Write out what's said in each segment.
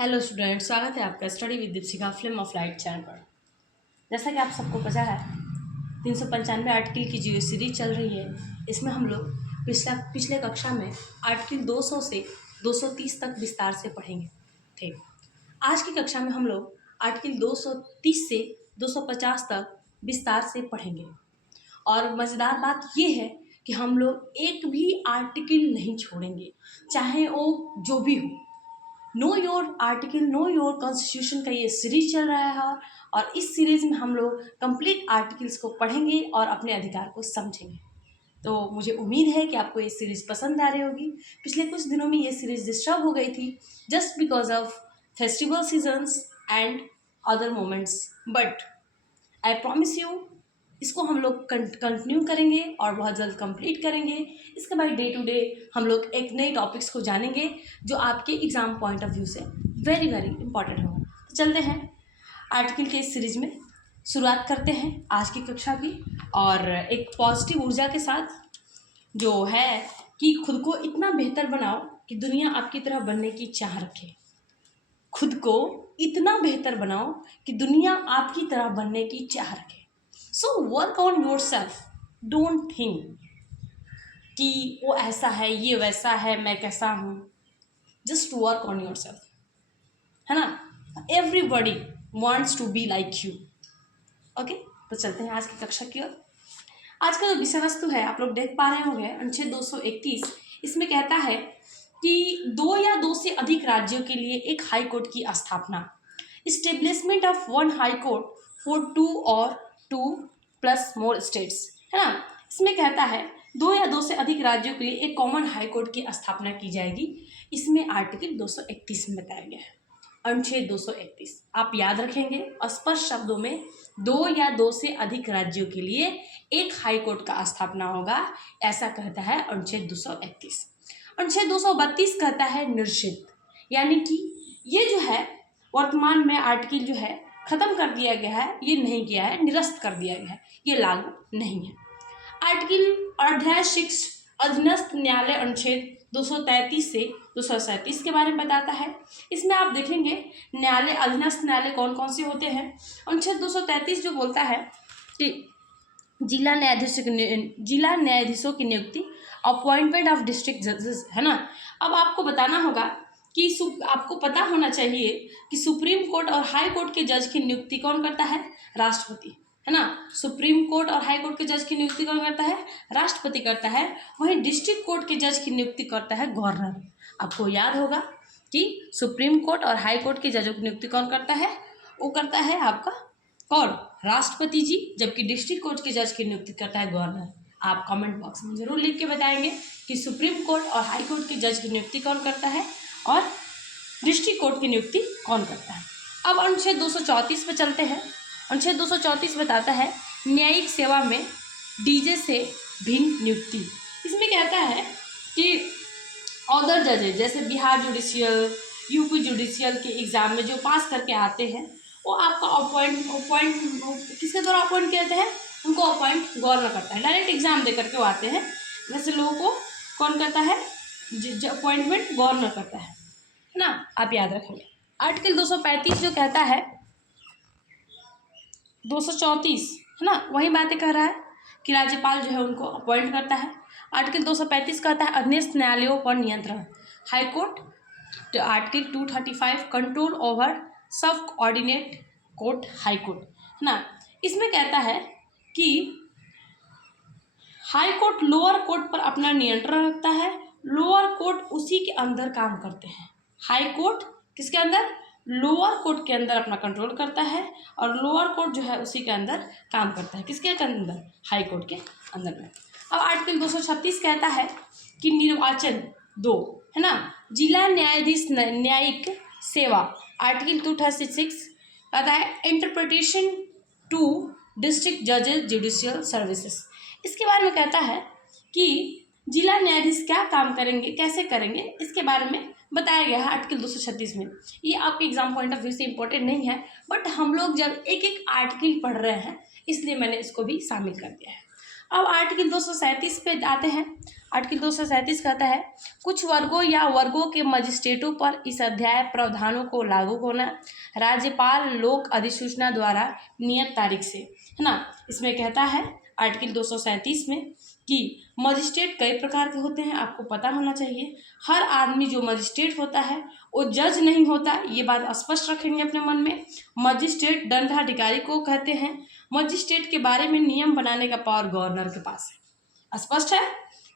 Hello student, स्वागत है आपका study with Deepshikha film of light channel पर। जैसा कि आप सबको पता है 395 आर्टिकल की जो सीरीज चल रही है, इसमें हम लोग पिछले कक्षा में आर्टिकल 200 से 230 तक विस्तार से पढ़ेंगे। ठीक, आज की कक्षा में हम लोग आर्टिकल 230 से 250 तक विस्तार से पढ़ेंगे। और मज़ेदार बात ये है कि हम लोग एक भी आर्टिकल नहीं छोड़ेंगे, चाहे वो जो भी हो। Know your article, know your constitution का ये सीरीज चल रहा है और इस सीरीज में हम लोग कंप्लीट आर्टिकल्स को पढ़ेंगे और अपने अधिकार को समझेंगे। तो मुझे उम्मीद है कि आपको ये सीरीज़ पसंद आ रही होगी। पिछले कुछ दिनों में ये सीरीज़ डिस्टर्ब हो गई थी just because of festival seasons and other moments, but I promise you इसको हम लोग कंटिन्यू करेंगे और बहुत जल्द कंप्लीट करेंगे। इसके बाद डे टू डे हम लोग एक नए टॉपिक्स को जानेंगे जो आपके एग्ज़ाम पॉइंट ऑफ व्यू से वेरी वेरी इंपॉर्टेंट होगा। तो चलते हैं आर्टिकल के इस सीरीज में, शुरुआत करते हैं आज की कक्षा की और एक पॉजिटिव ऊर्जा के साथ, जो है कि खुद को इतना बेहतर बनाओ कि दुनिया आपकी तरह बनने की चाह रखे। खुद को इतना बेहतर बनाओ कि दुनिया आपकी तरह बनने की चाह रखे। So work on your self, don't think कि वो ऐसा है, ये वैसा है, मैं कैसा हूँ। Just work on your self, है ना। Everybody wants to be like you. Okay, तो चलते हैं आज की कक्षा की ओर। आज का जो विषय वस्तु है आप लोग देख पा रहे होंगे, अनुच्छेद 231। इसमें कहता है कि 2 या 2 से अधिक राज्यों के लिए एक हाई कोर्ट की स्थापना, establishment of one high court for 2 और 2+ स्टेट्स, है ना। इसमें कहता है 2 या 2 से अधिक राज्यों के लिए एक कॉमन हाई कोर्ट की स्थापना की जाएगी। इसमें आर्टिकल 231 में बताया गया है, अनुच्छेद 231। आप याद रखेंगे, स्पष्ट शब्दों में 2 या 2 से अधिक राज्यों के लिए एक हाई कोर्ट का स्थापना होगा, ऐसा कहता है अनुच्छेद 231। अनुच्छेद 232 कहता है निषिद्ध, यानी कि ये जो है वर्तमान में आर्टिकल जो है खत्म कर दिया गया है, ये नहीं किया है, निरस्त कर दिया गया है, ये लागू नहीं है। आर्टिकल अध्याय 6 अधीनस्थ न्यायालय अनुच्छेद 233 से 237 के बारे में बताता है। इसमें आप देखेंगे न्यायालय, अधीनस्थ न्यायालय कौन कौन से होते हैं। अनुच्छेद 233 जो बोलता है कि जिला न्यायाधीशों की नियुक्ति, अपॉइंटमेंट ऑफ डिस्ट्रिक्ट जजेस, है ना। अब आपको बताना होगा कि आपको पता होना चाहिए कि सुप्रीम कोर्ट और हाई कोर्ट के जज की नियुक्ति कौन करता है? राष्ट्रपति, है ना। सुप्रीम कोर्ट और हाई कोर्ट के जज की नियुक्ति कौन करता है? राष्ट्रपति करता है। वहीं डिस्ट्रिक्ट कोर्ट के जज की नियुक्ति करता है गवर्नर। आपको याद होगा कि सुप्रीम कोर्ट और हाई कोर्ट के जजों की नियुक्ति कौन करता है? वो करता है आपका कौन? राष्ट्रपति जी, जबकि डिस्ट्रिक्ट कोर्ट के जज की नियुक्ति करता है गवर्नर। आप कमेंट बॉक्स में जरूर लिख के बताएंगे कि सुप्रीम कोर्ट और हाई कोर्ट के जज की नियुक्ति कौन करता है और डिस्ट्रिक्ट कोर्ट की नियुक्ति कौन करता है। अब अनुच्छेद 234 पे चलते हैं। अनुच्छेद 234 बताता है न्यायिक सेवा में डीजे से भिन्न नियुक्ति। इसमें कहता है कि अदर जजेज, जैसे बिहार जुडिशियल, यूपी जुडिशियल के एग्जाम में जो पास करके आते हैं, वो आपका अपॉइंट किसके द्वारा अपॉइंट किए जाते हैं? उनको अपॉइंट गवर्नर करता है। डायरेक्ट एग्जाम दे करके वो आते हैं, वैसे लोगों को कौन करता है? अपॉइंटमेंट गवर्नर करता है ना। आप याद रखेंगे। आर्टिकल 235 जो कहता है 234, है ना, वही बातें कह रहा है कि राज्यपाल जो है उनको अपॉइंट करता है। आर्टिकल 235 कहता है अधीनस्थ न्यायालयों पर नियंत्रण, high court. Article 235 control over सब ऑर्डिनेट कोर्ट, हाई कोर्ट, है ना। इसमें कहता है कि हाई कोर्ट लोअर कोर्ट पर अपना नियंत्रण रखता है, लोअर कोर्ट उसी के अंदर काम करते हैं। हाई कोर्ट किसके अंदर? लोअर कोर्ट के अंदर अपना कंट्रोल करता है और लोअर कोर्ट जो है उसी के अंदर काम करता है। किसके अंदर? हाई कोर्ट के अंदर में। अब आर्टिकल 236 कहता है कि निर्वाचन 2, है ना, जिला न्यायाधीश न्यायिक सेवा। आर्टिकल 236 कहता है इंटरप्रिटेशन टू डिस्ट्रिक्ट जजेस जुडिशियल सर्विसेज। इसके बारे में कहता है कि जिला न्यायाधीश क्या काम करेंगे, कैसे करेंगे, इसके बारे में बताया गया है आर्टिकल 236 में। ये आपके एग्जाम पॉइंट ऑफ व्यू से इम्पोर्टेंट नहीं है, बट हम लोग जब एक एक आर्टिकल पढ़ रहे हैं इसलिए मैंने इसको भी शामिल कर दिया है। अब आर्टिकल 237 पे आते हैं। आर्टिकल 237 कहता है कुछ वर्गों या वर्गों के मजिस्ट्रेटों पर इस अध्याय प्रावधानों को लागू होना राज्यपाल लोक अधिसूचना द्वारा नियत तारीख से, है ना। इसमें कहता है आर्टिकल 237 में कि मजिस्ट्रेट कई प्रकार के होते हैं, आपको पता होना चाहिए। हर आदमी जो मजिस्ट्रेट होता है वो जज नहीं होता, ये बात स्पष्ट रखेंगे अपने मन में। मजिस्ट्रेट दंडाधिकारी को कहते हैं। मजिस्ट्रेट के बारे में नियम बनाने का पावर गवर्नर के पास है। स्पष्ट है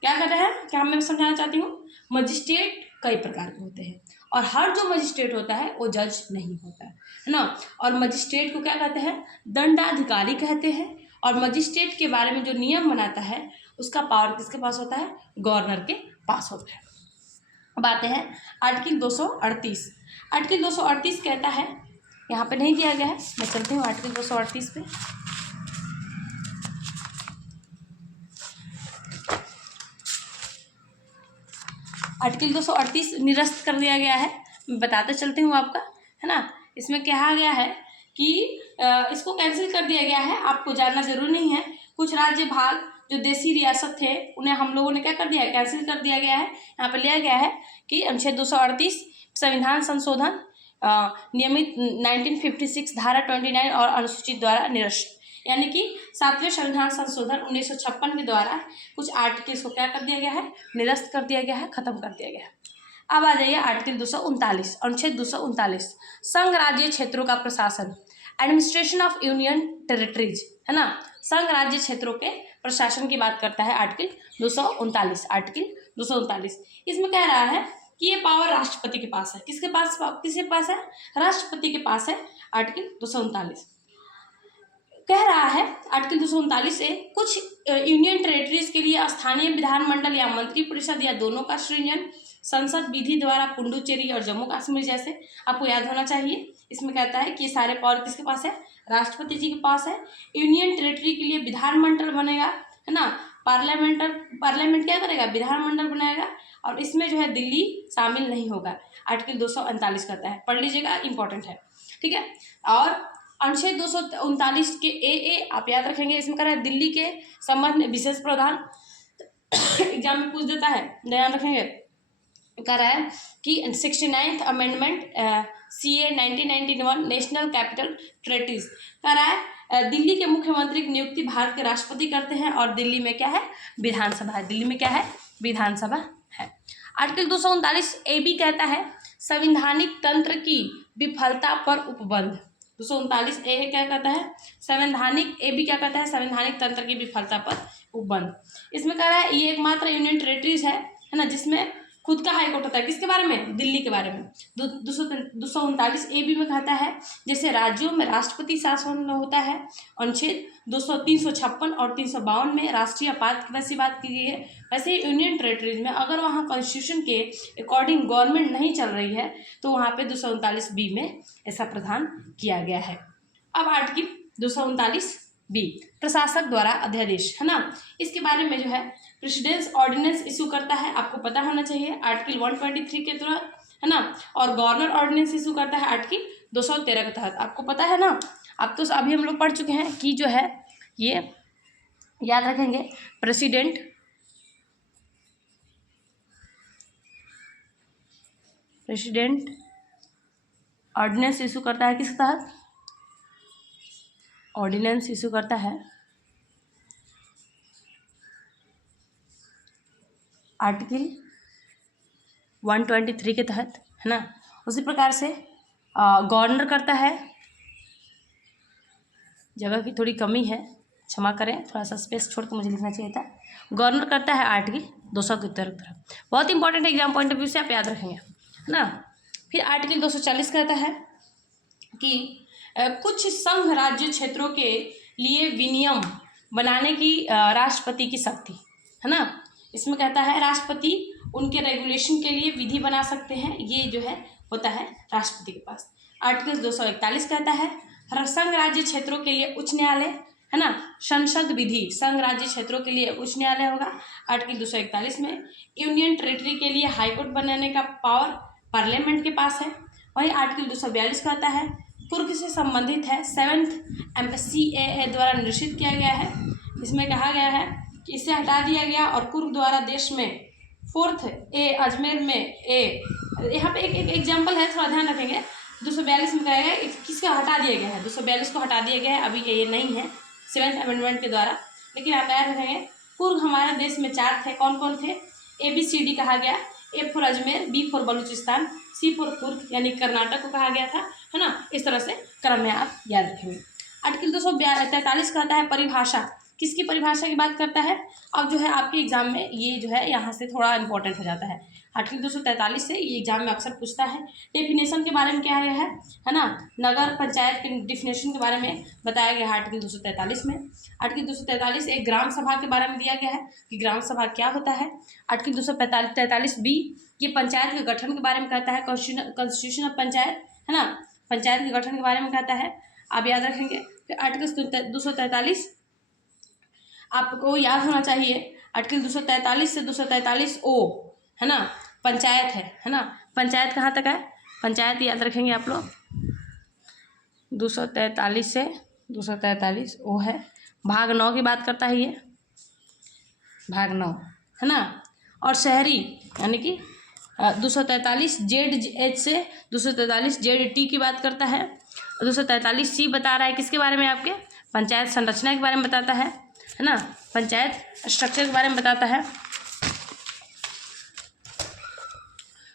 क्या कर रहे हैं, क्या मैं समझाना चाहती हूँ। मजिस्ट्रेट कई प्रकार के होते हैं और हर जो मजिस्ट्रेट होता है वो जज नहीं होता है ना। और मजिस्ट्रेट को क्या कहते हैं, दंडाधिकारी कहते हैं। और मजिस्ट्रेट के बारे में जो नियम बनाता है उसका पावर किसके पास होता है, गवर्नर के पास होता है। अब आते हैं आर्टिकल 238। आर्टिकल 238 कहता है, यहाँ पे नहीं दिया गया है, मैं चलती हूँ आर्टिकल 238 पे। आर्टिकल 238 निरस्त कर दिया गया है, मैं बताते चलती हूँ आपका, है ना। इसमें कहा गया है कि इसको कैंसिल कर दिया गया है, आपको जानना जरूरी नहीं है। कुछ राज्य भाग जो देसी रियासत थे उन्हें हम लोगों ने क्या कर दिया है, कैंसिल कर दिया गया है। यहाँ पर लिया गया है कि अनुच्छेद 238 संविधान संशोधन नियमित 1956 धारा 29 और अनुसूचित द्वारा निरस्त, यानी कि 7वें संविधान संशोधन 1956 के द्वारा कुछ आर्टिकल्स को क्या कर दिया गया है, निरस्त कर दिया गया है, खत्म कर दिया गया है। अब आ जाइए आर्टिकल 239, अनुच्छेद 239 संघ राज्य क्षेत्रों का प्रशासन, एडमिनिस्ट्रेशन ऑफ यूनियन टेरिटरीज, है ना। संघ राज्य क्षेत्रों के प्रशासन की बात करता है आर्टिकल 239। आर्टिकल 239 इसमें कह रहा है कि ये पावर राष्ट्रपति के पास है। किसके पास है, राष्ट्रपति के पास है। आर्टिकल 239 कह रहा है, आर्टिकल 239 से कुछ यूनियन टेरिटरीज के लिए स्थानीय विधानमंडल या मंत्रिपरिषद या दोनों का सृजन संसद विधि द्वारा पुडुचेरी और जम्मू कश्मीर जैसे, आपको याद होना चाहिए। इसमें कहता है कि ये सारे पावर किसके पास है, राष्ट्रपति जी के पास है। यूनियन टेरिटरी के लिए विधानमंडल बनेगा, है ना। पार्लियामेंट क्या करेगा, विधानमंडल बनाएगा। और इसमें जो है दिल्ली शामिल नहीं होगा। आर्टिकल 239 कहता है, पढ़ लीजिएगा, इंपॉर्टेंट है, ठीक है। और अनुच्छेद 239 के ए आप याद रखेंगे। इसमें कह रहा है दिल्ली के संबंध में विशेष प्रावधान, एग्जाम में पूछ देता है, ध्यान रखेंगे। कह रहा है कि 69th amendment CA 1991 national capital territories कह रहा है दिल्ली के मुख्यमंत्री की नियुक्ति भारत के राष्ट्रपति करते हैं और दिल्ली में क्या है, विधानसभा है। दिल्ली में क्या है, विधानसभा है। आर्टिकल 239 AB कहता है संवैधानिक तंत्र की विफलता पर उपबंध। 239 A क्या कहता है, संवैधानिक AB क्या कहता है, संवैधानिक तंत्र की विफलता पर उपबंध। इसमें कह रहा है ये एकमात्र यूनियन टेरिटरीज है ना, जिसमें खुद का हाईकोर्ट होता है। किसके बारे में, दिल्ली के बारे में। 239 AB में कहता है जैसे राज्यों में राष्ट्रपति शासन होता है। अनुच्छेद 356 और 352 में राष्ट्रीय आपात की वैसी बात की गई है। वैसे यूनियन टेरिटरीज में अगर वहाँ कॉन्स्टिट्यूशन के अकॉर्डिंग गवर्नमेंट नहीं चल रही है तो वहाँ पे 239 B में ऐसा प्रावधान किया गया है। अब आर्टिकल 239 B प्रशासक द्वारा अध्यादेश, है ना। इसके बारे में जो है प्रेसिडेंस ऑर्डिनेंस इशू करता है, आपको पता होना चाहिए, आर्टिकल 123 के तहत, है ना। और गवर्नर ऑर्डिनेंस इशू करता है आर्टिकल 213 के तहत, आपको पता है ना। अब तो अभी हम लोग पढ़ चुके हैं कि जो है ये याद रखेंगे, प्रेसिडेंट ऑर्डिनेंस इशू करता है, किसके तहत, ऑर्डिनेंस इशू करता है आर्टिकल 123 के तहत, है ना। उसी प्रकार से गवर्नर करता है, जगह की थोड़ी कमी है, क्षमा करें, थोड़ा सा स्पेस छोड़ के मुझे लिखना चाहिए था। गवर्नर करता है आर्टिकल 273 की तरफ, बहुत important exam point of view से आप याद रखेंगे, है ना। फिर आर्टिकल 240 कहता है कि कुछ संघ राज्य क्षेत्रों के लिए विनियम बनाने की राष्ट्रपति की शक्ति, है ना। इसमें कहता है राष्ट्रपति उनके रेगुलेशन के लिए विधि बना सकते हैं, ये जो है होता है राष्ट्रपति के पास। आर्टिकल 241 कहता है संघ राज्य क्षेत्रों के लिए उच्च न्यायालय, है ना। संसद विधि संघ राज्य क्षेत्रों के लिए उच्च न्यायालय होगा। आर्टिकल 241 में यूनियन टेरिटरी के लिए हाईकोर्ट बनाने का पावर पार्लियामेंट के पास है। वही आर्टिकल 242 कहता है कुर्क से संबंधित है, 7th CAA द्वारा निश्चित किया गया है। इसमें कहा गया है इसे हटा दिया गया और कुर्ग द्वारा देश में 4th ए अजमेर में ए, यहाँ पे एक एग्जाम्पल है, थोड़ा ध्यान रखेंगे। 242 में कहा गया किसका हटा दिया गया है, 242 को हटा दिया गया है, अभी ये नहीं है 7th अमेंडमेंट के द्वारा। लेकिन आप याद रखेंगे कुर्ग हमारे देश में 4 थे, कौन कौन थे, ABCD कहा गया, A for Ajmer, B for Balochistan, C for Coorg यानी कर्नाटक को कहा गया था, है ना। इस तरह से क्रम में आप याद रखेंगे। आर्टिकल 243 कहता है परिभाषा, किसकी परिभाषा की बात करता है। अब जो है आपके एग्जाम में ये जो है यहाँ से थोड़ा इंपॉर्टेंट हो जाता है। आर्टिकल 243 से ये एग्जाम में अक्सर पूछता है। डेफिनेशन के बारे में क्या है ना, नगर पंचायत के डिफिनेशन के बारे में बताया गया है आर्टिकल 243 में। आर्टिकल 243 एक ग्राम सभा के बारे में दिया गया है कि ग्राम सभा क्या होता है। आर्टिकल 243B ये पंचायत के गठन के बारे में कहता है, कॉन्स्टिट्यूशन ऑफ पंचायत, है ना, पंचायत के गठन के बारे में कहता है, आप याद रखेंगे। फिर आर्टिकल 243 आपको याद होना चाहिए, आर्टिकल 243 से 243O, है ना, पंचायत है ना। पंचायत कहाँ तक है, पंचायत याद रखेंगे आप लोग, 243 से 243O है। भाग 9 की बात करता है ये, भाग 9, है ना। और शहरी यानी कि 243ZH से 243ZT की बात करता है। 243C बता रहा है किसके बारे में, आपके पंचायत संरचना के बारे में बताता है ना, पंचायत स्ट्रक्चर के बारे में बताता है।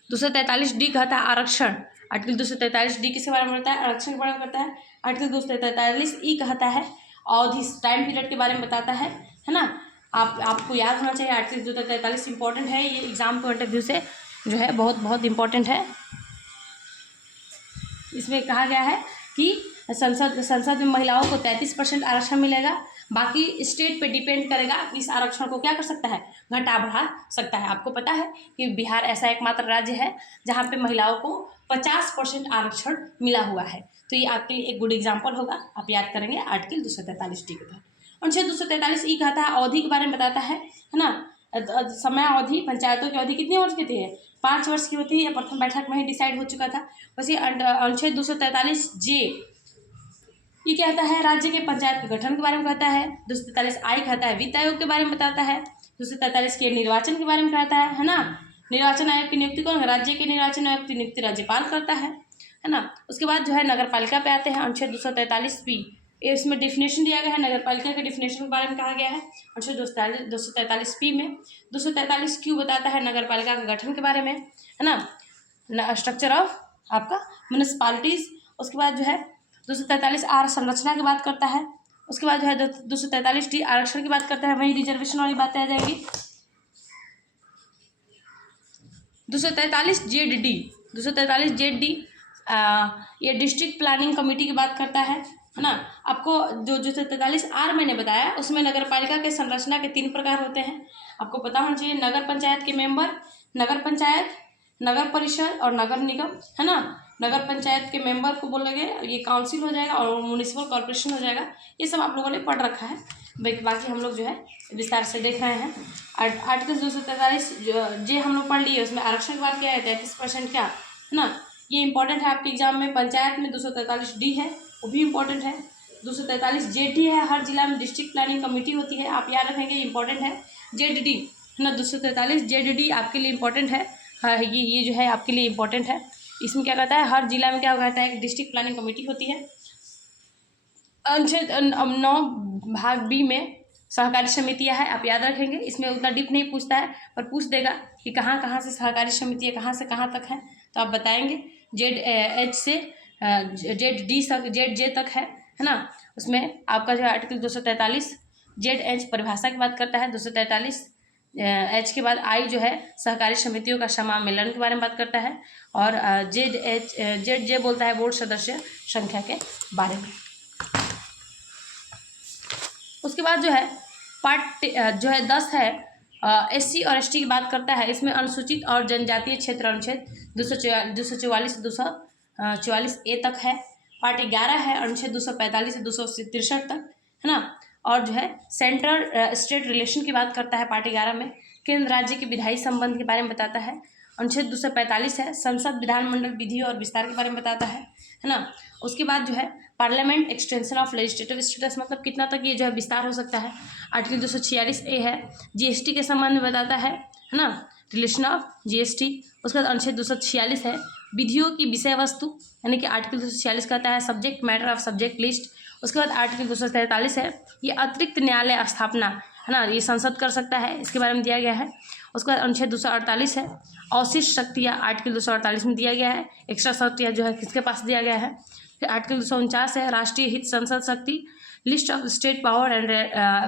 243D कहता है आरक्षण, आर्टिकल 243D किसके बारे में बताता है, आरक्षण के बारे में बताता है। आर्टिकल 243E कहता है अवधि, टाइम पीरियड के बारे में बताता है ना। आपको याद होना चाहिए आर्टिकल 243 इंपॉर्टेंट है, ये एग्जाम पॉइंट ऑफ व्यू से जो है बहुत इंपॉर्टेंट है। इसमें कहा गया है कि संसद में महिलाओं को 33% आरक्षण मिलेगा, बाकी स्टेट पे डिपेंड करेगा, इस आरक्षण को क्या कर सकता है, घटा बढ़ा सकता है। आपको पता है कि बिहार ऐसा एकमात्र राज्य है जहाँ पे महिलाओं को 50% आरक्षण मिला हुआ है। तो ये आपके लिए एक गुड एग्जाम्पल होगा, आप याद करेंगे आर्टिकल 243D के तहत। अनुच्छेद 243E कहता है अवधि के बारे में बताता है ना। समय अवधि, पंचायतों की अवधि कितने वर्ष की होती है, 5 वर्ष की होती है, यह प्रथम बैठक में ही डिसाइड हो चुका था। वैसे अनुच्छेद 243J ये कहता है राज्य के पंचायत के गठन के बारे में कहता है। 243I कहता है वित्त आयोग के बारे में बताता है। 243 के निर्वाचन के बारे में कहता है ना। निर्वाचन आयोग की नियुक्ति कौन, राज्य के निर्वाचन आयोग की नियुक्ति राज्यपाल करता है ना। उसके बाद जो है नगर पालिका पे आते हैं, अनुच्छेद 243B इसमें डिफिनेशन दिया गया है, नगर पालिका के डिफिनेशन के बारे में कहा गया है अनुच्छेद 243P में। 243Q बताता है नगर पालिका के गठन के बारे में, है ना, स्ट्रक्चर ऑफ आपका म्यूनिसिपालिटीज। उसके बाद जो है 243R संरचना की बात करता है। उसके बाद जो है 243D आरक्षण की बात करता है, वहीं रिजर्वेशन वाली बातें आ जाएंगी। 243ZD ये डिस्ट्रिक्ट प्लानिंग कमेटी की बात करता है ना। आपको जो 243R मैंने बताया उसमें नगर पालिका के संरचना के 3 प्रकार होते हैं, आपको पता होना चाहिए। नगर पंचायत के मेंबर, नगर पंचायत, नगर परिषद और नगर निगम, है ना। नगर पंचायत के मेंबर को बोलेंगे, ये काउंसिल हो जाएगा, और म्यूनिसिपल कॉर्पोरेशन हो जाएगा। ये सब आप लोगों ने पढ़ रखा है, बाकी हम लोग जो है विस्तार से देख रहे हैं। आर्टिकल 243 जो हम लोग पढ़ लिए, उसमें आरक्षण की बात क्या है, 33% क्या, है ना। ये इंपॉर्टेंट है आपके एग्जाम में। पंचायत में 243D है, वो भी इंपॉर्टेंट है। 243ZT है, हर जिला में डिस्ट्रिक्ट प्लानिंग कमेटी होती है, आप याद रखेंगे, इंपॉर्टेंट है। ZD है ना, 243ZD आपके लिए इंपॉर्टेंट है। हाँ, ये जो है आपके लिए इंपॉर्टेंट है। इसमें क्या कहता है, हर जिला में क्या कहता है, एक डिस्ट्रिक्ट प्लानिंग कमेटी होती है। अनुच्छेद 9 भाग B में सहकारी समितियां है, आप याद रखेंगे। इसमें उतना डीप नहीं पूछता है, पर पूछ देगा कि कहाँ कहाँ से सहकारी समितियां कहाँ से कहाँ तक हैं, तो आप बताएंगे। ZH से ZJ तक है ना। उसमें आपका जो आर्टिकल 243 ZH परिभाषा की बात करता है। 243 H के बाद I जो है सहकारी समितियों का समामेलन के बारे में बात करता है, और ZJ बोलता है बोर्ड सदस्य संख्या के बारे में। उसके बाद जो है पार्ट जो है 10 है, SC और ST की बात करता है। इसमें अनुसूचित और जनजातीय क्षेत्र अनुच्छेद 244 से 244A तक है। पार्ट 11 है, अनुच्छेद 245 से 263 तक, है ना। और जो है सेंट्रल स्टेट रिलेशन की बात करता है पार्ट 11 में। केंद्र राज्य के विधायी संबंध के बारे में बताता है। अनुच्छेद 245 है संसद विधानमंडल विधि और विस्तार के बारे में बताता है ना। उसके बाद जो है parliament extension of legislative status, मतलब कितना तक ये जो है विस्तार हो सकता है। आर्टिकल 246A है जीएसटी के संबंध में बताता है ना, रिलेशन ऑफ जीएसटी। उसके बाद अनुच्छेद 246 है विधियों की विषय वस्तु, यानी कि आर्टिकल 246 कहता है subject matter of subject list. उसके बाद आर्टिकल 243 है ये अतिरिक्त न्यायालय स्थापना है ना, ये संसद कर सकता है, इसके बारे में दिया गया है। उसके बाद अनुच्छेद 248 है अवशिष्ट शक्तियाँ, आर्टिकल 248 में दिया गया है, एक्स्ट्रा शक्तियाँ जो है किसके पास दिया गया है। फिर आर्टिकल 249 है राष्ट्रीय हित संसद शक्ति, list of state power and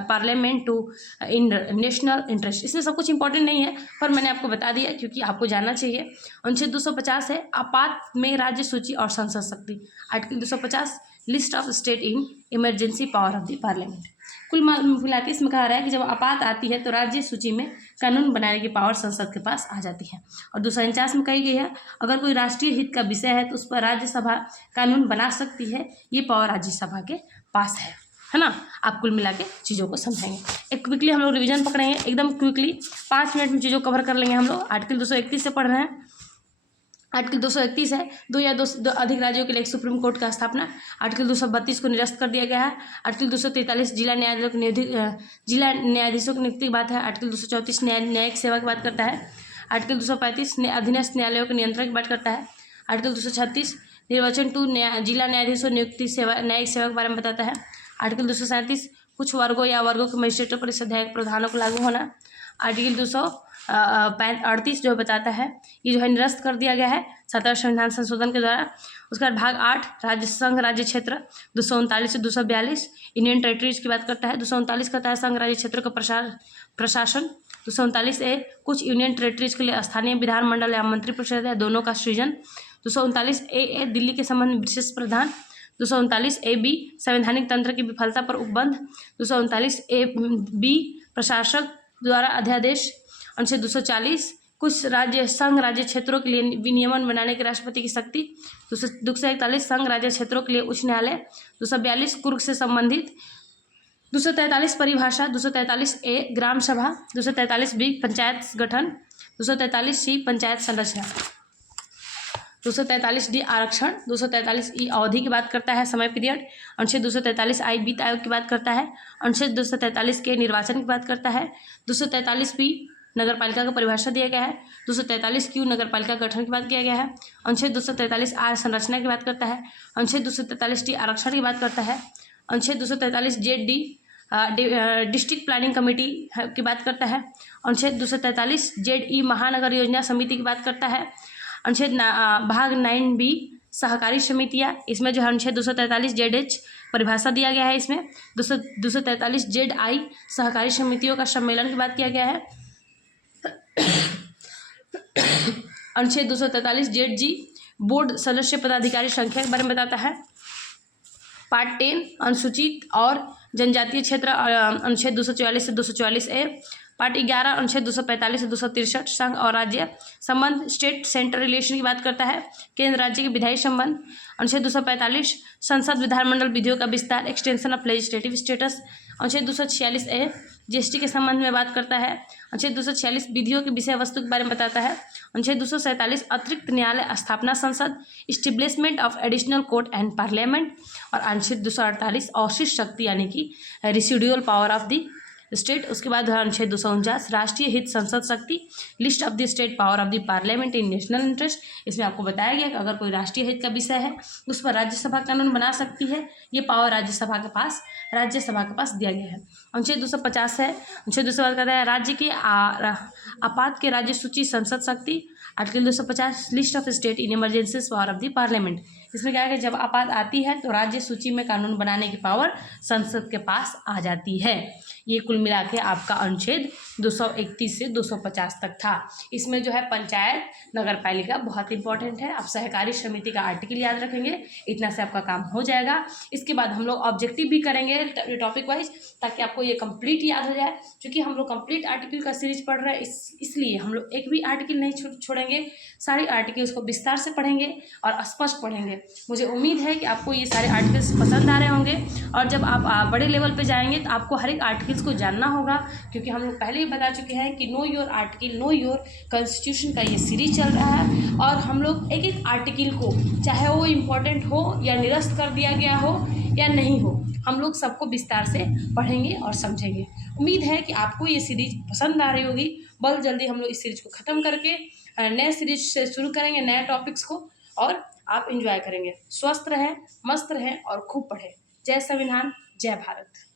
parliament to in national interest. इसमें सब कुछ इंपॉर्टेंट नहीं है पर मैंने आपको बता दिया क्योंकि आपको जानना चाहिए। अनुच्छेद 250 है आपात में राज्य सूची और संसद शक्ति, article 250 list of state in emergency power of the parliament. कुल मिला के इसमें कहा रहा है कि जब आपात आती है तो राज्य सूची में कानून बनाने की पावर संसद के पास आ जाती है। और 249 में कही गई है अगर कोई राष्ट्रीय हित का विषय है तो उस पर राज्यसभा कानून बना सकती है, ये पावर राज्यसभा के पास है ना। आप कुल मिला के चीज़ों को समझेंगे। एक क्विकली हम लोग रिवीजन पकड़ेंगे एकदम क्विकली, 5 मिनट में चीज़ों को कवर कर लेंगे हम लोग। आर्टिकल 231 से पढ़ रहे हैं। आर्टिकल 231 है दो या दो अधिक राज्यों के लिए एक सुप्रीम कोर्ट का स्थापना। आर्टिकल 232 को निरस्त कर दिया गया है। आर्टिकल 243 जिला न्यायाधीशों की नियुक्ति की बात है। आर्टिकल 234 न्यायिक सेवा की बात करता है। आर्टिकल 235 अधीनस्थ न्यायालयों के नियंत्रण की बात करता है। आर्टिकल 236 निर्वाचन टू जिला न्यायाधीशों नियुक्ति सेवा न्यायिक सेवा के बारे में बताता है। आर्टिकल 237 कुछ वर्गों या वर्गों के मजिस्ट्रेटों पर अध्यायक प्रधानों को लागू होना। आर्टिकल 238 जो बताता है ये जो है निरस्त कर दिया गया है 17वें संविधान संशोधन के द्वारा। उसके बाद भाग 8 राज्य संघ राज्य क्षेत्र 239 से 242 इंडियन टेरिटरीज की बात करता है। 239 कहता है संघ राज्य क्षेत्र का प्रशासन। 239A कुछ यूनियन टेरिटरीज के लिए स्थानीय विधानमंडल या मंत्रिपरिषद या दोनों का सृजन। 239A दिल्ली के संबंध में विशेष प्रावधान। 239AB संवैधानिक तंत्र की विफलता पर उपबंध। 239AB प्रशासक द्वारा अध्यादेश। अनुच्छेद 240 कुछ राज्य संघ राज्य क्षेत्रों के लिए विनियमन बनाने की राष्ट्रपति की शक्ति। 241 संघ राज्य क्षेत्रों के लिए उच्च न्यायालय। 242 कुर्ग से संबंधित। 243 परिभाषा। 243A ग्राम सभा। 243B पंचायत गठन। 243C पंचायत संरचना। 243D आरक्षण। 243E अवधि की बात करता है समय पीरियड। अनुच्छेद 243I वित्त आयोग की बात करता है। अनुच्छेद 243K निर्वाचन की बात करता है। 243P नगर पालिका का परिभाषा दिया गया है। 243Q नगर पालिका गठन की बात किया गया है। अनुच्छेद 243R संरचना की बात करता है। अनुच्छेद 243T आरक्षण की बात करता है। अनुच्छेद 243JD डिस्ट्रिक्ट प्लानिंग कमेटी की बात करता है। अनुच्छेद 243ZE महानगर योजना समिति की बात करता है। अनुच्छेद भाग 9B सहकारी समितियाँ, इसमें जो है अनुच्छेद 243ZH परिभाषा दिया गया है। इसमें 243ZI सहकारी समितियों का सम्मेलन की बात किया गया है। अनुच्छेद 243ZG बोर्ड सदस्य पदाधिकारी संख्या के बारे में बताता है। पार्ट 10 अनुसूचित और जनजातीय क्षेत्र अनुच्छेद 244 से 244A। पार्ट 11 अनुच्छेद 245 से 263 संघ और राज्य संबंध स्टेट सेंटर रिलेशन की बात करता है। केंद्र राज्य के विधायी संबंध। अनुच्छेद 245 संसद विधानमंडल विधियों का विस्तार एक्सटेंशन ऑफ लेजिस्लेटिव स्टेटस। अनुच्छेद 246A जीएसटी के संबंध में बात करता है। अनुच्छेद 246 विधियों की विषय वस्तु के बारे में बताता है। अनुच्छेद 247 अतिरिक्त न्यायालय स्थापना संसद establishment of additional court and parliament. और अनुच्छेद 248 अवशिष्ट शक्ति यानी कि residual power of the state. उसके बाद अनुच्छेद 249 राष्ट्रीय हित संसद शक्ति list of the state power of the parliament in national interest. इसमें आपको बताया गया कि अगर कोई राष्ट्रीय हित का विषय है उस पर राज्यसभा कानून बना सकती है, ये पावर राज्यसभा के पास दिया गया है। अनुच्छेद 250 है। अनुच्छेद 250 कहता है राज्य के आपात के राज्य सूची संसद शक्ति। Article 250 list of state in emergency power of the parliament. इसमें क्या है कि जब आपात आती है तो राज्य सूची में कानून बनाने की पावर संसद के पास आ जाती है। ये कुल मिला के आपका अनुच्छेद 231 से 250 तक था। इसमें जो है पंचायत नगर पालिका बहुत इंपॉर्टेंट है। आप सहकारी समिति का आर्टिकल याद रखेंगे, इतना से आपका काम हो जाएगा। इसके बाद हम लोग ऑब्जेक्टिव भी करेंगे टॉपिक वाइज ताकि आपको ये कंप्लीट याद हो जाए। क्योंकि हम लोग कंप्लीट आर्टिकल का सीरीज पढ़ रहे हैं इसलिए हम लोग एक भी आर्टिकल नहीं छोड़ेंगे, सारी आर्टिकल्स को विस्तार से पढ़ेंगे और स्पष्ट पढ़ेंगे। मुझे उम्मीद है कि आपको ये सारे आर्टिकल्स पसंद आ रहे होंगे, और जब आप बड़े लेवल पे जाएंगे तो आपको हर एक आर्टिकल्स को जानना होगा, क्योंकि हम लोग पहले ही बता चुके हैं कि know your article know your constitution का ये सीरीज चल रहा है। और हम लोग एक एक आर्टिकल को, चाहे वो इम्पोर्टेंट हो या निरस्त कर दिया गया हो या नहीं हो, हम लोग सबको विस्तार से पढ़ेंगे और समझेंगे। उम्मीद है कि आपको ये सीरीज पसंद आ रही होगी। बहुत जल्दी हम लोग इस सीरीज को ख़त्म करके नए सीरीज से शुरू करेंगे, नए टॉपिक्स को, और आप इंजॉय करेंगे। स्वस्थ रहें, मस्त रहें और खूब पढ़ें। जय संविधान, जय भारत।